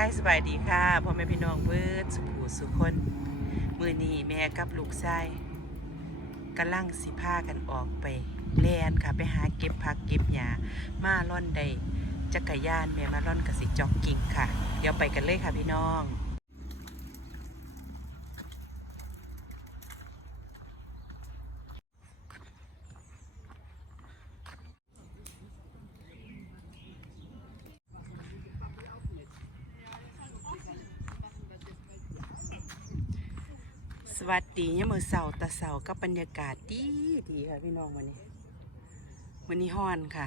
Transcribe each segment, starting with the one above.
ทักทายสบายดีค่ะพ่อแม่พี่น้องเบิดสุภูสุคน มือนี้แม่กับลูกชายกำลังสิพากันออกไปแล่นค่ะไปหาเก็บผักเก็บหญ้ามาล่อนได้จักรยานแม่มาล่อนกับสิจ็อกกิ่งค่ะ เดี๋ยวไปกันเลยค่ะพี่น้อง สวัสดีเนี่ยมือเสาร์ตะเสาร์กับบรรยากาศดีดีค่ะพี่น้องวันนี้วันนี้ฮ้อนค่ะ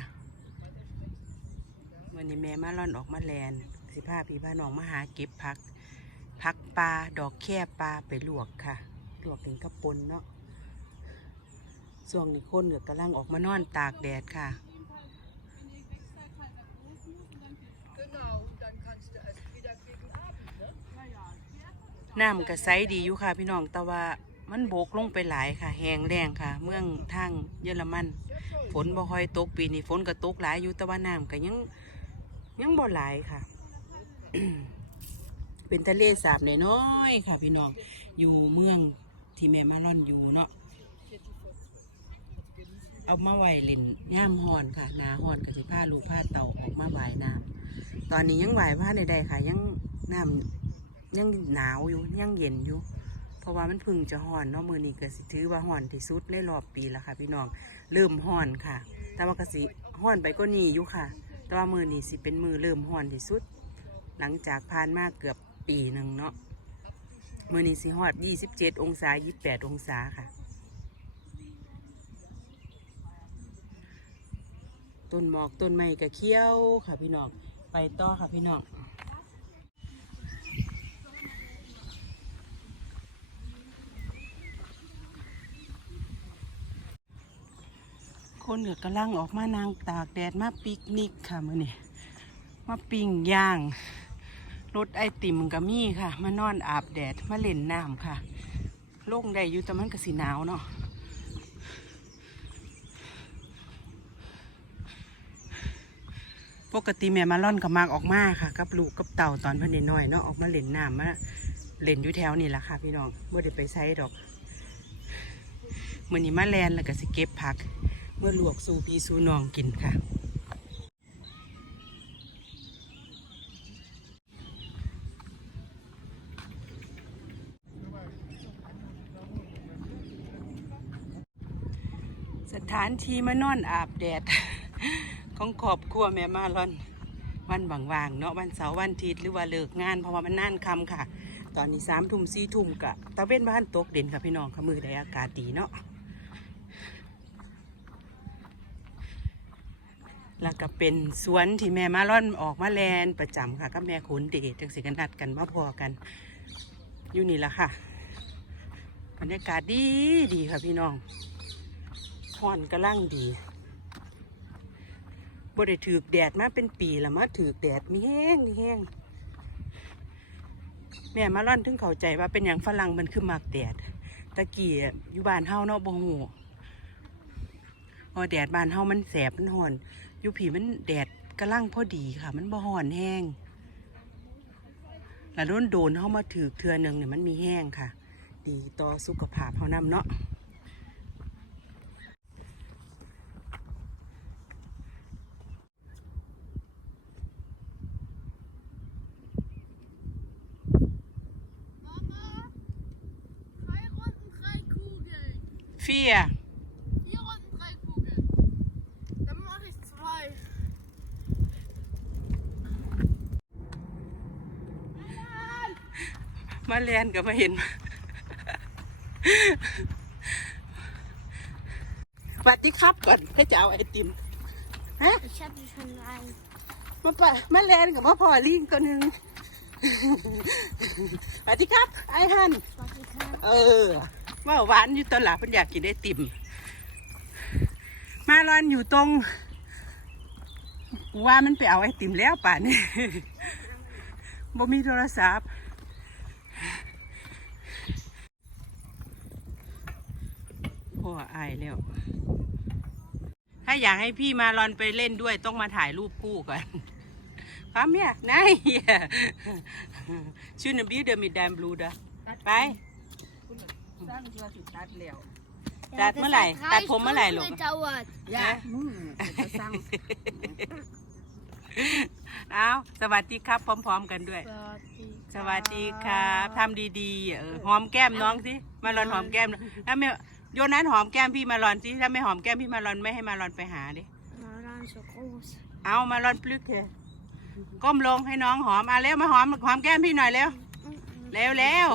วันนี้แม่มาล่อนออกมาแลนสิพาพี่พาน้องมาหาเก็บผักผักปลาดอกแค่ปลาไปลวกค่ะ ลวกถึงกระปนเนาะช่วงนี้คนก็กำลังออกมานอนตากแดดค่ะ น้ำก็ใสดีอยู่ค่ะพี่น้องแต่ว่ามันโบกลงไปหลายค่ะ แห้งแรงค่ะ เมืองทางเยอรมัน ฝนบ่ค่อยตกปีนี้ฝนก็ตกหลายอยู่แต่ว่าน้ำก็ยังยังบ่หลายค่ะ เป็นทะเลสาบน้อยๆค่ะ พี่น้องอยู่เมืองที่แม่มาร่อนอยู่เนาะเอามาไว้เล่นย่ามหอนค่ะนาหอนก็สิผ้าลูผ้าเต่าออกมาว่ายน้ำตอนนี้ยังว่ายผ้าใดๆค่ะ ยังน้ำ ยังหนาวอยู่ยังเย็นอยู่ เพราะว่ามันพึ่งจะห่อนเนาะมือนี้ก็สิถือว่าห่อนที่สุดในรอบปีแล้วค่ะ พี่น้องเริ่มห่อนค่ะ แต่ว่าก็สิห่อนไปก็นี่อยู่ค่ะ แต่ว่ามือนี้สิเป็นมือเริ่มห่อนที่สุด หลังจากผ่านมาเกือบปีหนึ่งเนาะมือนี้สิฮอด27 องศา 28 องศาค่ะ ต้นหมอกต้นไม้กะเขี้ยวค่ะพี่น้อง ไปต่อค่ะพี่น้อง คนเดือกำลังออกมานางตากแดดมาปิกนิกค่ะมื่อนี้มาปิ้งย่างรถไอติมกับมี่ค่ะ มานอนอาบแดดมาเล่นน้ำค่ะโล่งได้อยู่แต่มันก็สีหนาวเนาะปกติแม่มาล่อนกับมากออกมาค่ะกับลูกกับเต่าตอนพันน้อยเนาะออกมาเล่นน้ำมาเล่นอยู่แถวนี่แหละค่ะ พี่น้องเมื่อได้ไปใช้ดอกเมื่อนี้มาแลนแล้วก็สิเก็บผัก มื่อลวกสู่พี่สู่น้องกินค่ะ สถานที่มานอนอาบแดด ของครอบครัวแม่มาลอน วันบางวางๆเนาะวันเสาร์วันอาทิตย์หรือว่าเลิกงานเพราะว่ามันน่านคำค่ะ ตอนนี้สามทุ่มสี่ทุ่มกะตะเว้นบ้านตกเด่นค่ะพี่น้องค่ะมือได้อากาศดีเนาะ แล้วก็เป็นสวนที่แม่มาล่อนออกมาแลนประจำค่ะกับแม่ขุนเดชจังสิกันนัดกันมาพอกัน อยู่นี่ละค่ะบรรยากาศดีดีค่ะพี่น้องห่อนกระลังดีบ่ได้ถือแดดมาเป็นปีล้วมาถือแดดมีแห้งมีแห้งแม่มาล่อนถึงเข้าใจว่าเป็นอย่างฝรั่งมันคือมักแดดตะกี้อะอยู่บ้านเฮาเนาะบ่ฮู้พอแดดบ้านเฮามันแสบมันห่อน อยู่ผีมันแดดกระลังพอดีค่ะ มันบ่ห่อนแห้งแล้วโดนโดนเข้ามาถือเทือนึงเนี่ยมันมีแห้งค่ะ ดีต่อสุขภาพเขานำเนาะ มาแลนก็มาเห็นสวัสดีครับก่อนถ้าจะเอาไอติมฮะ Ich hatte schon einen. มาปะมาแลนกับมาพอลิงตัวหนึ่งสวัสดีครับ ไอฮัน Was ich habe. เออว่าหวานอยู่ตอนหลับมันอยากกินไอติม มารอนอยู่ตรงว่ามันไปเอาไอติมแล้วป่านนี้บ่มีโทรศัพท์ พ่ออายแล้ว ถ้าอยากให้พี่มารอนไปเล่นด้วยต้องมาถ่ายรูปคู่ก่อน Komm her. Nein, hier. Schöne Bilder mit deinem Bruder. ไปสร้างตัวสิตัดแล้วตัดเมื่อไหร่ ตัดผมเมื่อไหร่ลูก gedauert. ยามึงจะสร้างเอาสวัสดีครับ พร้อม ๆ กันด้วย สวัสดีครับทำดีๆเออหอมแก้มน้องสิมารอนหอมแก้มถ้าไม่ โยนัทหอมแก้มพี่มารอนสิถ้าไม่หอมแก้มพี่มารอนไม่ให้มารอนไปหาดิ Maran so groß. เอามารอนปลึกเถอะก้มลงให้น้องหอมอะเร็วมาหอมหอมแก้มพี่หน่อยเร็ว เร็วเร็ว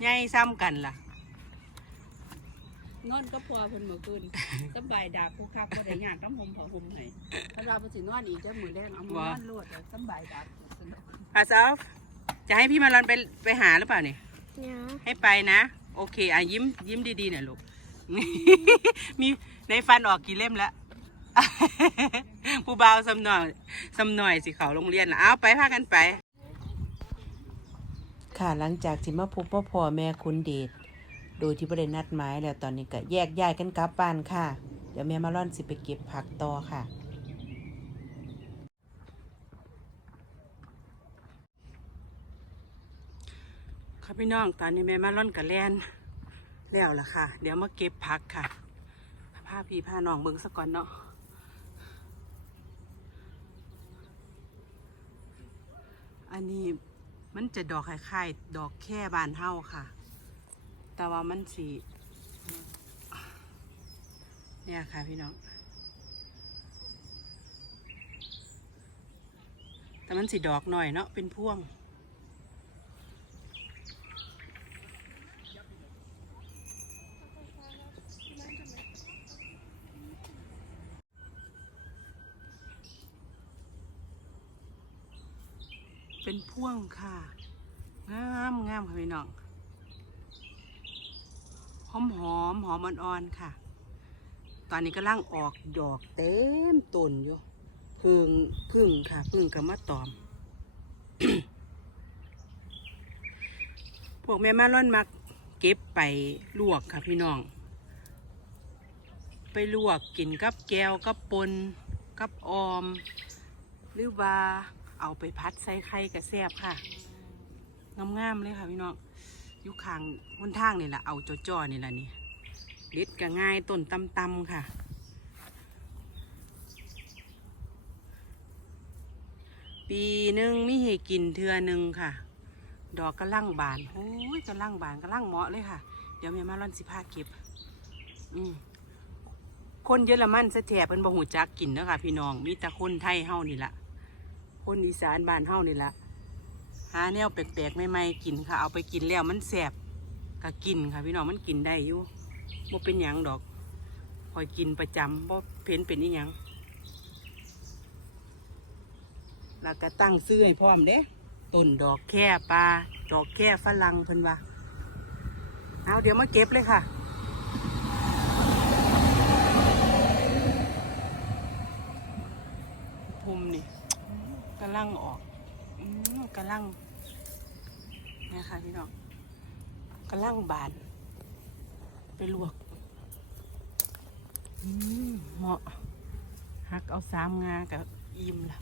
ใหญ่ซ้ำกันล่ะ นอนก็พอเพิ่นมื้อคืนสบายดาผู้คักบ่ได้ยากน้ำห่มผ้าห่มให้ถ้าเราบ่สินอนอีกจะมื้อแรงเอามานอนโลดสบายดาสนุกอาซาฟจะให้พี่มารอนไปไปหาหรือเปล่าเนี่ย Ja. ให้ไปนะ โอเคอะยิ้มยิ้มดีๆหน่อยลูกมีในฟันออกกี่เล่มแล้วผู้บ่าวสำหน่อยสำหน่อยสิเขาโรงเรียนล่ะเอาไปพากันไป ค่ะหลังจากที่มาพบพ่อพ่อแม่คุณเดชโดยที่ประเด็นนัดหมายแล้วตอนนี้ก็แยกย้ายกันกลับบ้านค่ะ เดี๋ยวแม่มาร่อนสิไปเก็บผักต่อค่ะ ค่ะพี่น้องตอนนี้แม่มาร่อนกับแลนแล้วล่ะค่ะ เดี๋ยวมาเก็บผักค่ะพาพี่พาน้องเบิ่งสักก่อนเนาะอันนี้มันจะดอกคล้ายๆดอกแค่บานเท่าค่ะ แต่ว่ามันสีเนี่ยค่ะพี่น้อง แต่มันสีดอกหน่อยเนาะเป็นพ่วง เป็นพ่วงค่ะ งามงามค่ะพี่น้อง หอมหอมหอมอ่อนๆค่ะ ตอนนี้ก็ล่างออกดอกเต็มต้นอยู่พึ่งพึ่งค่ะ พึ่งกับมะตอม พวกแม่มาล่อนมักเก็บไปลวกค่ะพี่น้อง ไปลวกกินกับแก้วกับปนกับออม หรือว่า เอาไปพัดใส่ไข่กระแซบค่ะงามๆเลยค่ะพี่น้องยู่ข้างบนทางนี่แหละเอาจ่อๆนี่แหละนี่เด็ดก็ง่ายต้นตำๆค่ะ ปีหนึ่งมีให้กินเทือหนึ่งค่ะ ดอกกระลังบานโอ้ยกระลังบานกระลังเหมาะเลยค่ะ เดี๋ยวแม่มาร่อนสิพาเก็บ อืมคนเยอรมันสะแถบเป็นบ่หูจักกินเนาะคะพี่น้อง มีแต่คนไทยเฮานี่ละ คนอีสานบ้านเฮานี่ละหาแนวแปลกๆใหม่ๆกินค่ะ เอาไปกินแล้วมันแสบก็กินค่ะพี่น้องมันกินได้อยู่บ่เป็นหยังดอกคอยกินประจำบ่เพ้นเป็นอีหยังแล้วก็ตั้งซื้อให้พร้อมเด้ต้นดอกแค่ปลาดอกแค่ฝรั่งเพิ่นว่าเอาเดี๋ยวมาเก็บเลยค่ะ ภูมินี่กำลังออกอืมกำลังนะคะพี่น้องกำลังบาน ไปลวกอืมเหมาะหักเอาสามงากับอิ่มละ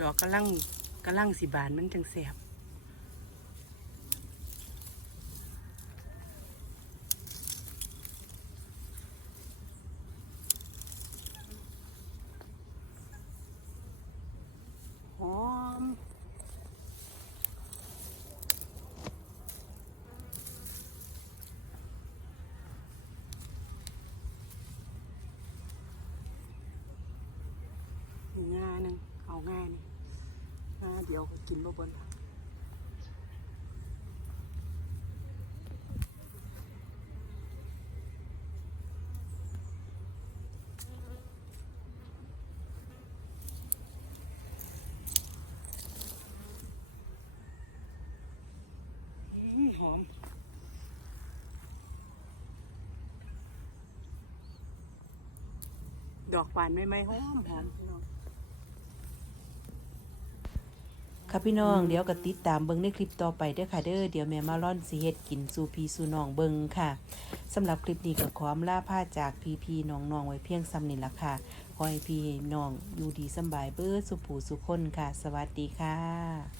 ดอกกำลังกำลังสิบานมันจังแสบหอมงาหนึ่งเอาง่ายนี่ งาเดี๋ยวก็กินบ่เบนหอมดอกบานไม่ไม่หอมหอมพี่น้อง ค่ะพี่น้องเดี๋ยวก็ติดตามเบิ่งในคลิปต่อไปเด้อค่ะเด้อเดี๋ยวแม่มาร่อนสิเฮ็ดกินสู่พี่สู่น้องเบิ่งค่ะสำหรับคลิปนี้ก็ขออำลาพาจากพี่พี่ๆน้องๆไว้เพียงซ้ำนี้ละค่ะขอให้พี่น้องอยู่ดีสำบายเบิดสุขผู้สุขคนค่ะ สวัสดีค่ะ